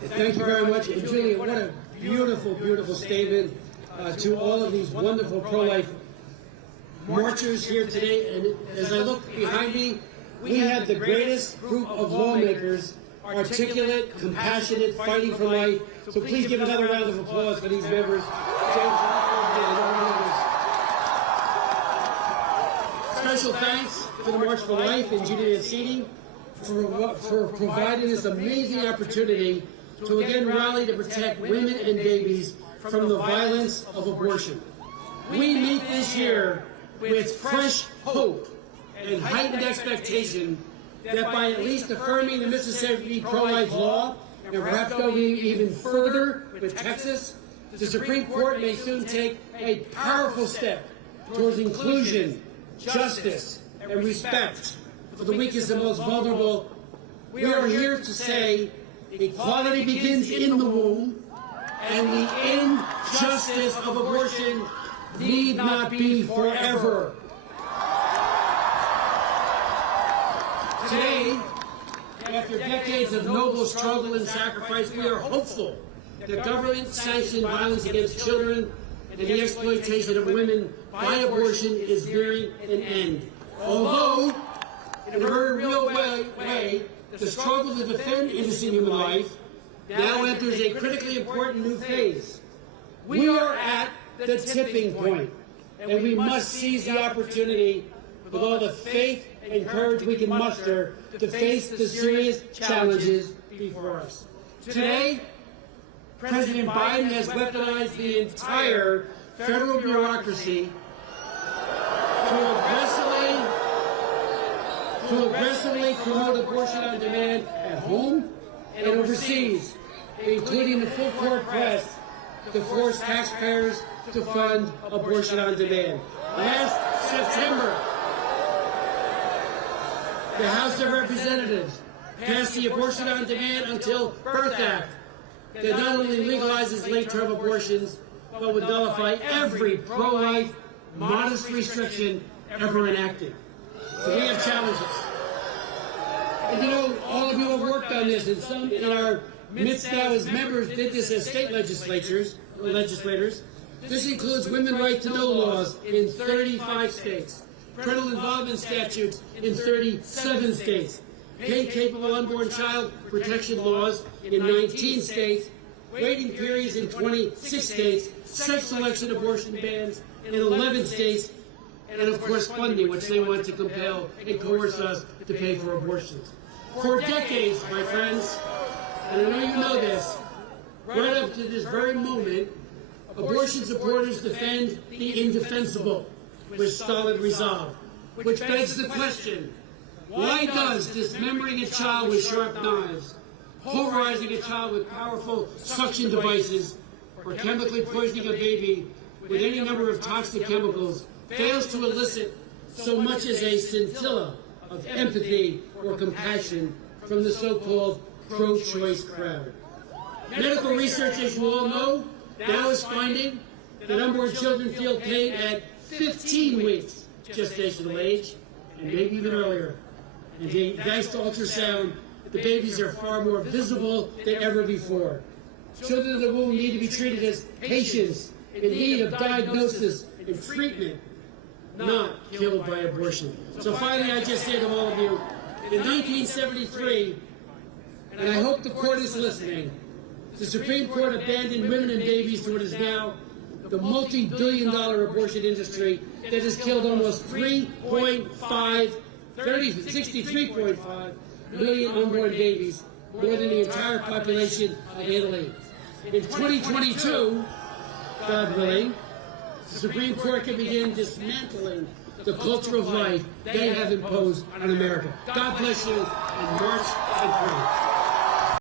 Thank you very much. And Julia, what a beautiful, beautiful statement to all of these wonderful pro-life marchers here today. And as I look behind me, we have the greatest group of lawmakers, articulate, compassionate, fighting for life. So please give another round of applause for these members. Special thanks to the March for Life and Judy Mancini for providing this amazing opportunity to again rally to protect women and babies from the violence of abortion. We meet this year with fresh hope and heightened expectation that by at least affirming the Mississippi pro-life law, and perhaps going even further with Texas, the Supreme Court may soon take a powerful step towards inclusion, justice, and respect for the weakest and most vulnerable. We are here to say equality begins in the womb, and the injustice of abortion need not be forever. Today, after decades of noble struggle and sacrifice, we are hopeful that government-sanctioned violence against children and the exploitation of women by abortion is nearing an end. Although, in a very real way, the struggle to defend innocent human life now enters a critically important new phase. We are at the tipping point, and we must seize the opportunity with all the faith and courage we can muster to face the serious challenges before us. Today, President Biden has weaponized the entire federal bureaucracy to aggressively promote abortion on demand at home and overseas, including the full court press, to force taxpayers to fund abortion on demand. Last September, the House of Representatives passed the Abortion on Demand Until Birth Act that not only legalizes late-term abortions, but would nullify every pro-life, modest restriction ever enacted. So we have challenges. And you know, all of you have worked on this, and some in our midst now as members did this as state legislators. This includes women's right to know laws in 35 states, parental involvement statutes in 37 states, paid capable unborn child protection laws in 19 states, waiting periods in 26 states, sex selection abortion bans in 11 states, and of course funding, which they want to compel and coerce us to pay for abortions. For decades, my friends, and I know you know this, right up to this very moment, abortion supporters defend the indefensible with solid resolve, which begs the question, why does dismembering a child with sharp knives, pulverizing a child with powerful suction devices, or chemically poisoning a baby with any number of toxic chemicals fails to elicit so much as a scintilla of empathy or compassion from the so-called pro-choice crowd? Medical research, as you all know, now is finding that unborn children feel pain at 15 weeks gestational age, and maybe even earlier. And thanks to ultrasound, the babies are far more visible than ever before. Children in the womb need to be treated as patients in need of diagnosis and treatment, not killed by abortion. So finally, I just say to all of you, in 1973, and I hope the court is listening, the Supreme Court abandoned women and babies to what is now the multi-billion-dollar abortion industry that has killed almost 63.5 million unborn babies, more than the entire population of Italy. In 2022, God willing, the Supreme Court can begin dismantling the culture of life they have imposed on America. God bless you, and march and pray.